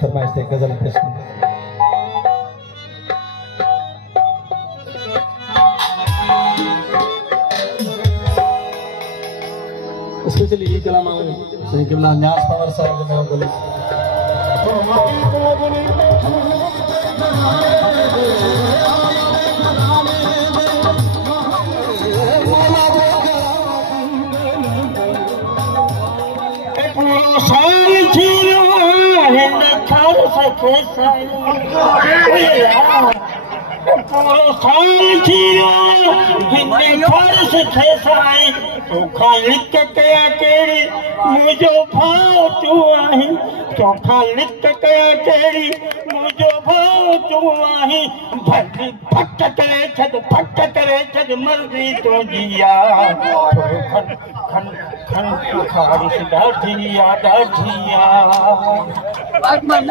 फरमाइश थे गजल पेश स्पेशली ये कलाम सही किबला न्यास पवार साहब ने बोले मुझो भाव तू आही चोखा लिख कया केड़ी मुझो भाव तू आही भली फट करे छद मर्जी तो जिया खन खन खन खाड़ी ॾाढिया